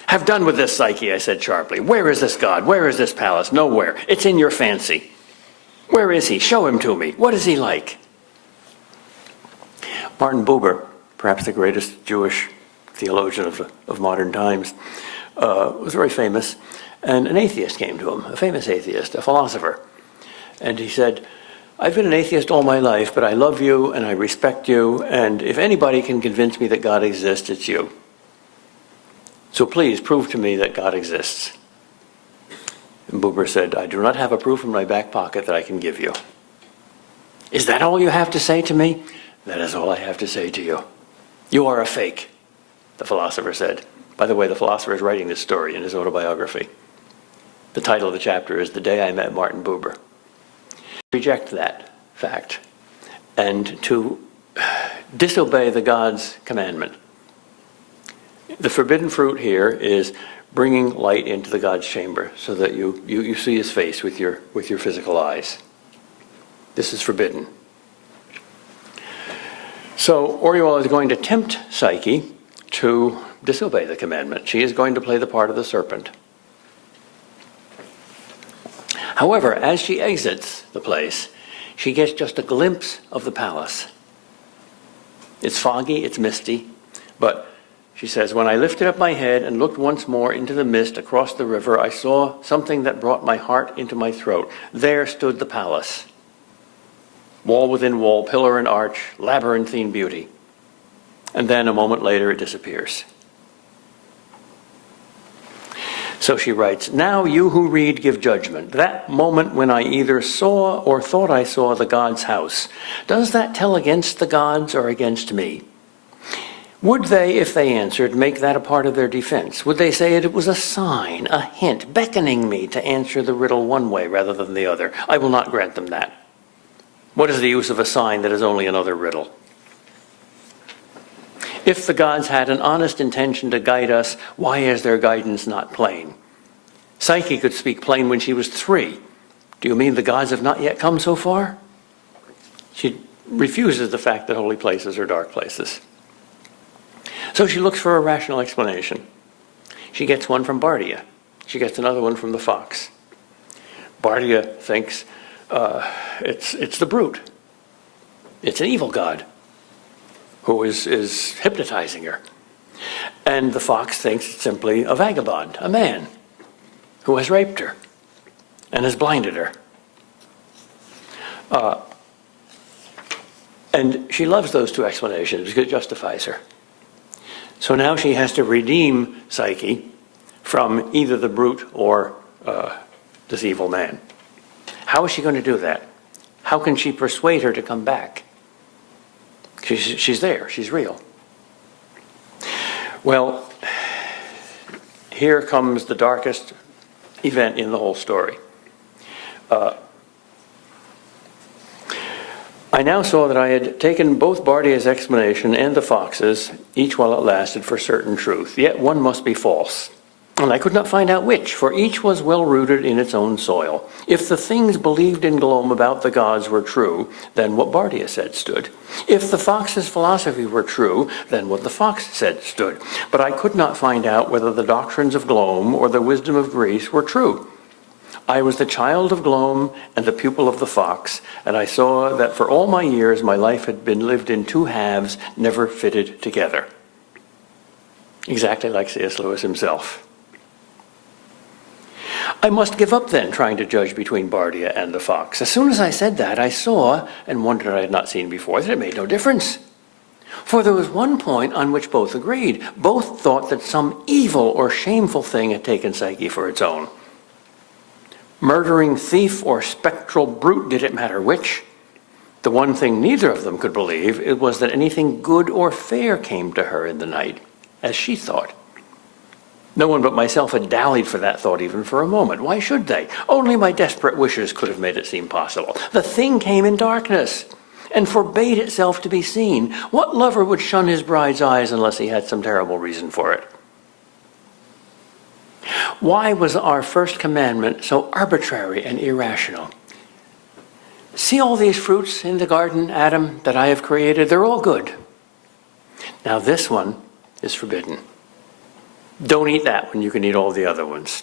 Have done with this, Psyche, I said sharply. Where is this God? Where is this palace? Nowhere. It's in your fancy. Where is he? Show him to me. What is he like? Martin Buber, perhaps the greatest Jewish theologian of modern times, was very famous. And an atheist came to him, a famous atheist, a philosopher. And he said, I've been an atheist all my life, but I love you and I respect you. And if anybody can convince me that God exists, it's you. So please prove to me that God exists. And Buber said, I do not have a proof in my back pocket that I can give you. Is that all you have to say to me? That is all I have to say to you. You are a fake, the philosopher said. By the way, the philosopher is writing this story in his autobiography. The title of the chapter is The Day I Met Martin Buber. Reject that fact and to disobey the God's commandment. The forbidden fruit here is bringing light into the God's chamber so that you see his face with your physical eyes. This is forbidden. So Oriol is going to tempt Psyche to disobey the commandment. She is going to play the part of the serpent. However, as she exits the place, she gets just a glimpse of the palace. It's foggy, it's misty, but she says, when I lifted up my head and looked once more into the mist across the river, I saw something that brought my heart into my throat. There stood the palace. Wall within wall, pillar and arch, labyrinthine beauty. And then a moment later it disappears. So she writes, now you who read give judgment. That moment when I either saw or thought I saw the God's house, does that tell against the gods or against me? Would they, if they answered, make that a part of their defense? Would they say it was a sign, a hint, beckoning me to answer the riddle one way rather than the other? I will not grant them that. What is the use of a sign that is only another riddle? If the gods had an honest intention to guide us, why is their guidance not plain? Psyche could speak plain when she was 3. Do you mean the gods have not yet come so far? She refuses the fact that holy places are dark places. So she looks for a rational explanation. She gets one from Bardia. She gets another one from the fox. Bardia thinks it's the brute. It's an evil god who is hypnotizing her. And the fox thinks it's simply a vagabond, a man who has raped her and has blinded her. And she loves those two explanations because it justifies her. So now she has to redeem Psyche from either the brute or this evil man. How is she going to do that? How can she persuade her to come back? She's there. She's real. Well, here comes the darkest event in the whole story. I now saw that I had taken both Bardia's explanation and the fox's, each while it lasted, for certain truth. Yet one must be false. And I could not find out which, for each was well rooted in its own soil. If the things believed in Glome about the gods were true, then what Bardia said stood. If the fox's philosophy were true, then what the fox said stood. But I could not find out whether the doctrines of Glome or the wisdom of Greece were true. I was the child of Glome and the pupil of the fox, and I saw that for all my years my life had been lived in two halves, never fitted together. Exactly like C.S. Lewis himself. I must give up then trying to judge between Bardia and the fox. As soon as I said that, I saw, and wondered I had not seen before, that it made no difference. For there was one point on which both agreed. Both thought that some evil or shameful thing had taken Psyche for its own. Murdering thief or spectral brute, did it matter which? The one thing neither of them could believe, it was that anything good or fair came to her in the night, as she thought. No one but myself had dallied for that thought even for a moment. Why should they? Only my desperate wishes could have made it seem possible. The thing came in darkness and forbade itself to be seen. What lover would shun his bride's eyes unless he had some terrible reason for it? Why was our first commandment so arbitrary and irrational? See all these fruits in the garden, Adam, that I have created? They're all good. Now this one is forbidden. Don't eat that when you can eat all the other ones.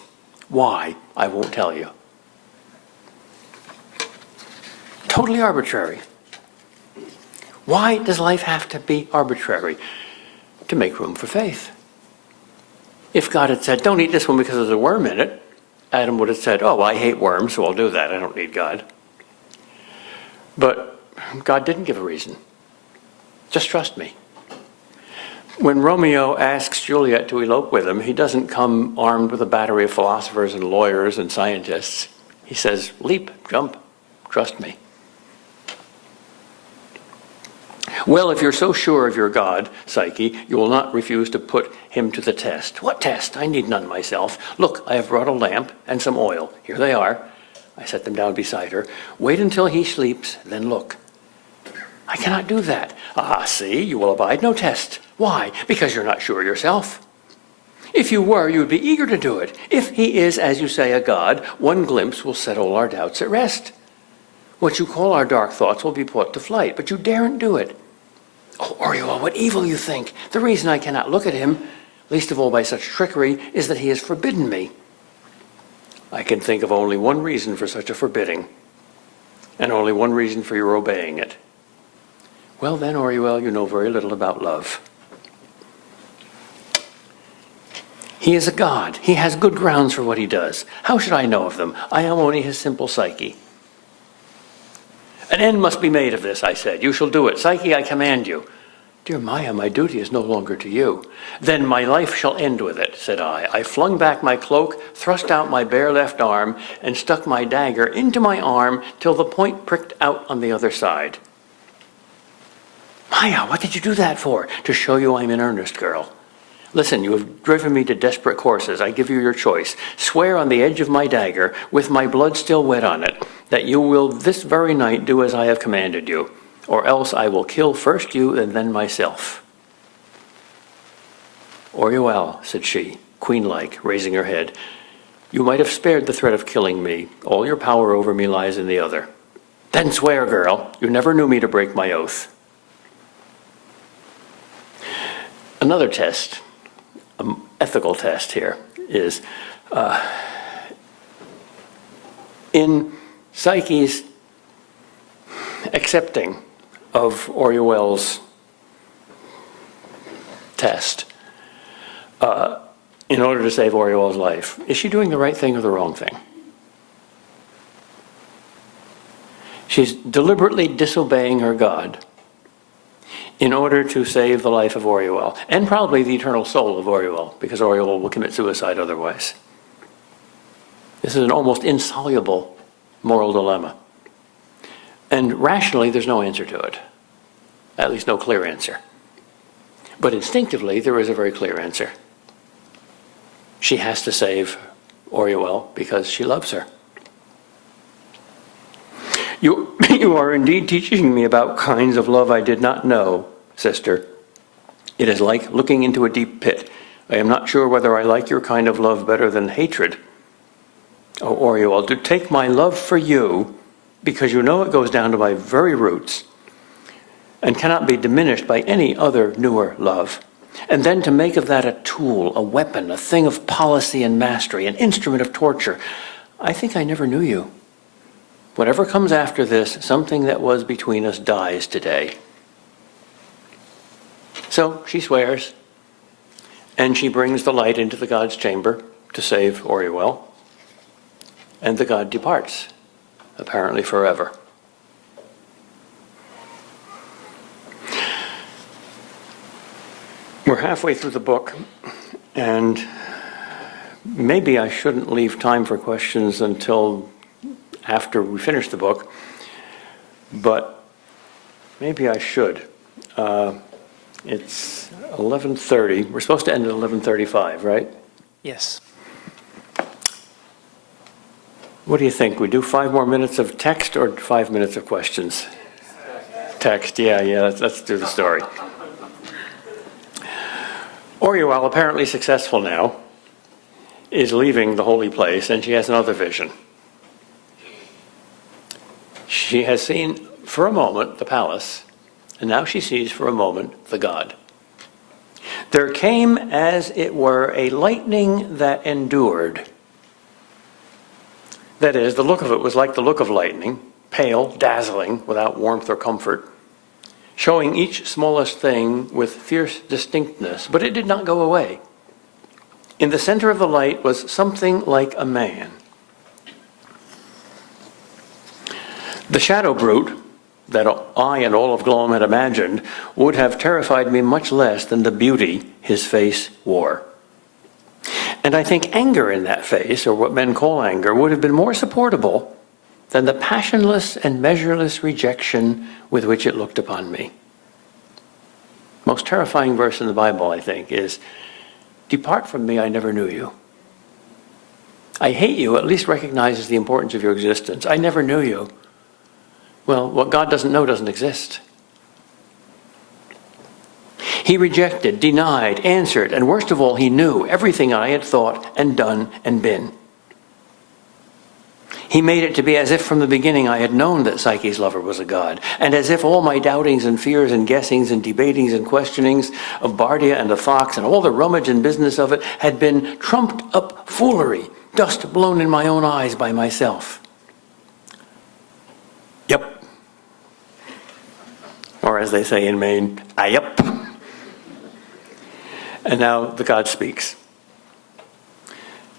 Why? I won't tell you. Totally arbitrary. Why does life have to be arbitrary? To make room for faith. If God had said, don't eat this one because there's a worm in it, Adam would have said, oh, well, I hate worms, so I'll do that. I don't need God. But God didn't give a reason. Just trust me. When Romeo asks Juliet to elope with him, he doesn't come armed with a battery of philosophers and lawyers and scientists. He says, leap, jump, trust me. Well, if you're so sure of your God, Psyche, you will not refuse to put him to the test. What test? I need none myself. Look, I have brought a lamp and some oil. Here they are. I set them down beside her. Wait until he sleeps, then look. I cannot do that. Ah, see, you will abide no test. Why? Because you're not sure yourself. If you were, you would be eager to do it. If he is, as you say, a god, one glimpse will set all our doubts at rest. What you call our dark thoughts will be put to flight, but you daren't do it. Oh, Oriol, what evil you think. The reason I cannot look at him, least of all by such trickery, is that he has forbidden me. I can think of only one reason for such a forbidding, and only one reason for your obeying it. Well then, Oriol, you know very little about love. He is a god. He has good grounds for what he does. How should I know of them? I am only his simple Psyche. An end must be made of this, I said. You shall do it. Psyche, I command you. Dear Maya, my duty is no longer to you. Then my life shall end with it, said I. I flung back my cloak, thrust out my bare left arm, and stuck my dagger into my arm till the point pricked out on the other side. Maya, what did you do that for? To show you I'm in earnest, girl. Listen, you have driven me to desperate courses. I give you your choice. Swear on the edge of my dagger, with my blood still wet on it, that you will this very night do as I have commanded you, or else I will kill first you and then myself. Oriol, said she, queen-like, raising her head, you might have spared the threat of killing me. All your power over me lies in the other. Then swear, girl. You never knew me to break my oath. Another test, an ethical test here, is in Psyche's accepting of Oriol's test in order to save Oriol's life. Is she doing the right thing or the wrong thing? She's deliberately disobeying her God in order to save the life of Oriol, and probably the eternal soul of Oriol, because Oriol will commit suicide otherwise. This is an almost insoluble moral dilemma. And rationally, there's no answer to it. At least no clear answer. But instinctively, there is a very clear answer. She has to save Oriol because she loves her. You are indeed teaching me about kinds of love I did not know, sister. It is like looking into a deep pit. I am not sure whether I like your kind of love better than hatred. Oh, Oriol, to take my love for you, because you know it goes down to my very roots, and cannot be diminished by any other newer love, and then to make of that a tool, a weapon, a thing of policy and mastery, an instrument of torture. I think I never knew you. Whatever comes after this, something that was between us dies today. So she swears, and she brings the light into the god's chamber to save Oriol, and the god departs, apparently forever. We're halfway through the book, and maybe I shouldn't leave time for questions until after we finish the book, but maybe I should. It's 11:30. We're supposed to end at 11:35, right? Yes. What do you think? We do 5 more minutes of text or 5 minutes of questions? Text, yeah, let's do the story. Oriol, apparently successful now, is leaving the holy place, and she has another vision. She has seen for a moment the palace, and now she sees for a moment the god. There came, as it were, a lightning that endured. That is, the look of it was like the look of lightning, pale, dazzling, without warmth or comfort, showing each smallest thing with fierce distinctness, but it did not go away. In the center of the light was something like a man. The shadow brute that I and all of Glom had imagined would have terrified me much less than the beauty his face wore. And I think anger in that face, or what men call anger, would have been more supportable than the passionless and measureless rejection with which it looked upon me. Most terrifying verse in the Bible, I think, is, "Depart from me, I never knew you." I hate you at least recognizes the importance of your existence. I never knew you. Well, what God doesn't know doesn't exist. He rejected, denied, answered, and worst of all, he knew everything I had thought and done and been. He made it to be as if from the beginning I had known that Psyche's lover was a god, and as if all my doubtings and fears and guessings and debatings and questionings of Bardia and the fox and all the rummage and business of it had been trumped up foolery, dust blown in my own eyes by myself. Yep. Or as they say in Maine, yep. And now the god speaks.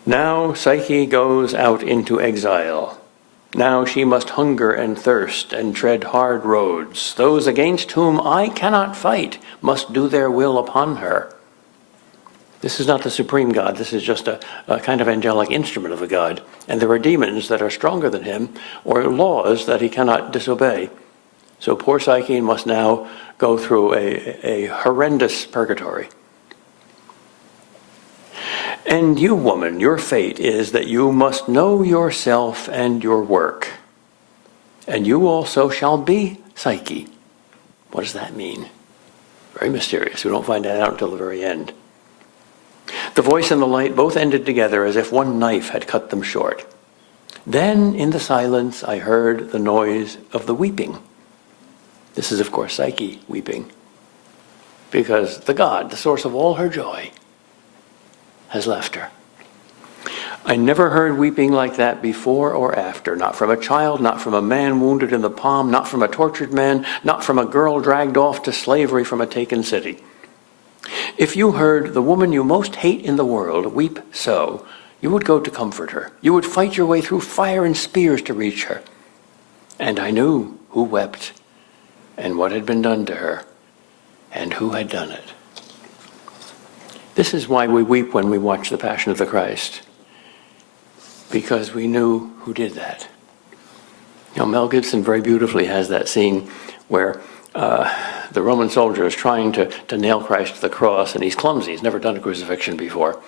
Now Psyche goes out into exile. Now she must hunger and thirst and tread hard roads. Those against whom I cannot fight must do their will upon her. This is not the supreme God. This is just a kind of angelic instrument of a God. And there are demons that are stronger than him, or laws that he cannot disobey. So poor Psyche must now go through a horrendous purgatory. And you, woman, your fate is that you must know yourself and your work. And you also shall be Psyche. What does that mean? Very mysterious. We don't find that out until the very end. The voice and the light both ended together as if one knife had cut them short. Then, in the silence, I heard the noise of the weeping. This is, of course, Psyche weeping. Because the God, the source of all her joy, has left her. I never heard weeping like that before or after, not from a child, not from a man wounded in the palm, not from a tortured man, not from a girl dragged off to slavery from a taken city. If you heard the woman you most hate in the world weep so, you would go to comfort her. You would fight your way through fire and spears to reach her. And I knew who wept and what had been done to her and who had done it. This is why we weep when we watch The Passion of the Christ, because we knew who did that. You know, Mel Gibson very beautifully has that scene where the Roman soldier is trying to nail Christ to the cross, and he's clumsy. He's never done a crucifixion before.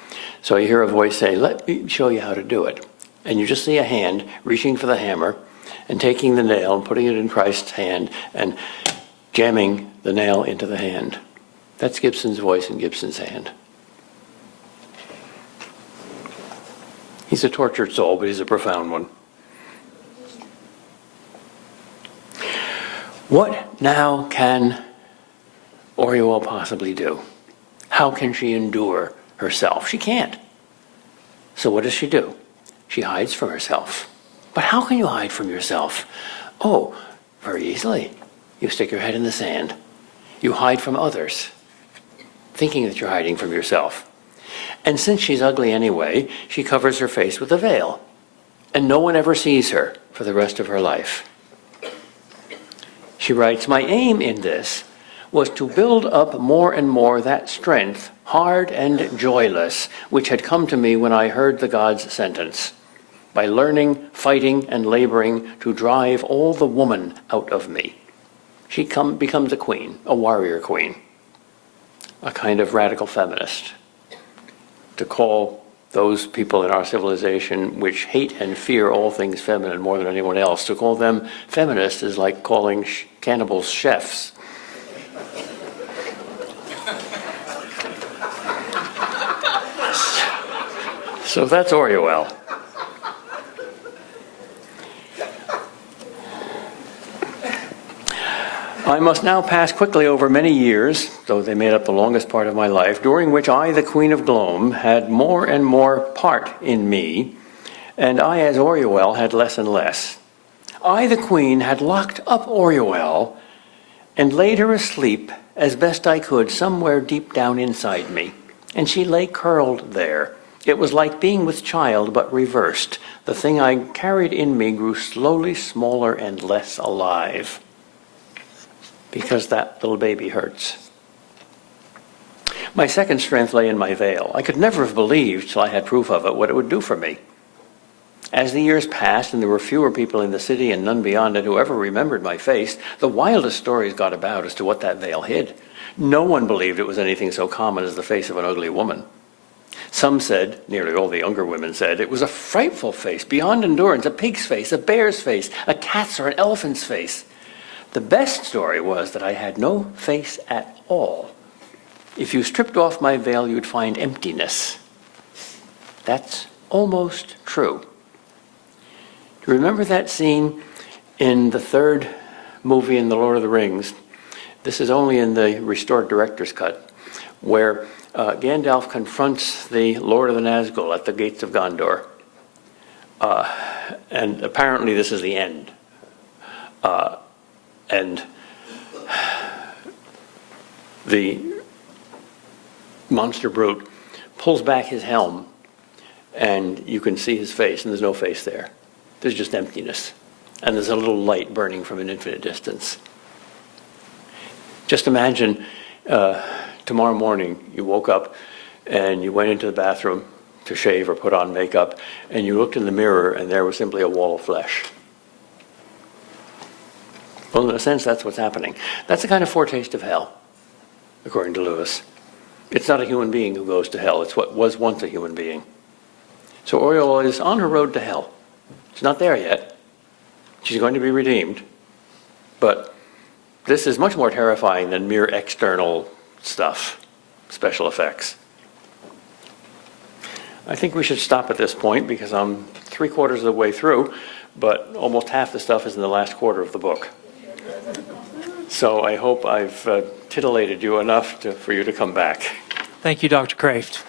So you hear a voice say, "Let me show you how to do it." And you just see a hand reaching for the hammer and taking the nail and putting it in Christ's hand and jamming the nail into the hand. That's Gibson's voice in Gibson's hand. He's a tortured soul, but he's a profound one. What now can Orual possibly do? How can she endure herself? She can't. So what does she do? She hides from herself. But how can you hide from yourself? Oh, very easily. You stick your head in the sand. You hide from others, thinking that you're hiding from yourself. And since she's ugly anyway, she covers her face with a veil. And no one ever sees her for the rest of her life. She writes, "My aim in this was to build up more and more that strength, hard and joyless, which had come to me when I heard the God's sentence, by learning, fighting, and laboring to drive all the woman out of me." She becomes a queen, a warrior queen, a kind of radical feminist. To call those people in our civilization which hate and fear all things feminine more than anyone else, to call them feminists is like calling cannibals chefs. So that's Orual. I must now pass quickly over many years, though they made up the longest part of my life, during which I, the Queen of Glome, had more and more part in me, and I, as Orual, had less and less. I, the Queen, had locked up Orual and laid her asleep as best I could somewhere deep down inside me, and she lay curled there. It was like being with child, but reversed. The thing I carried in me grew slowly smaller and less alive, because that little baby hurts. My second strength lay in my veil. I could never have believed, till I had proof of it, what it would do for me. As the years passed and there were fewer people in the city and none beyond it who ever remembered my face, the wildest stories got about as to what that veil hid. No one believed it was anything so common as the face of an ugly woman. Some said, nearly all the younger women said, it was a frightful face, beyond endurance, a pig's face, a bear's face, a cat's or an elephant's face. The best story was that I had no face at all. If you stripped off my veil, you'd find emptiness. That's almost true. Do you remember that scene in the third movie in The Lord of the Rings? This is only in the restored director's cut, where Gandalf confronts the Lord of the Nazgul at the gates of Gondor. And apparently this is the end. And the monster brute pulls back his helm, and you can see his face, and there's no face there. There's just emptiness. And there's a little light burning from an infinite distance. Just imagine tomorrow morning you woke up and you went into the bathroom to shave or put on makeup, and you looked in the mirror and there was simply a wall of flesh. Well, in a sense, that's what's happening. That's a kind of foretaste of hell, according to Lewis. It's not a human being who goes to hell. It's what was once a human being. So Oriole is on her road to hell. She's not there yet. She's going to be redeemed. But this is much more terrifying than mere external stuff, special effects. I think we should stop at this point because I'm 3/4 of the way through, but almost half the stuff is in the last quarter of the book. So I hope I've titillated you enough for you to come back. Thank you, Dr. Kreeft.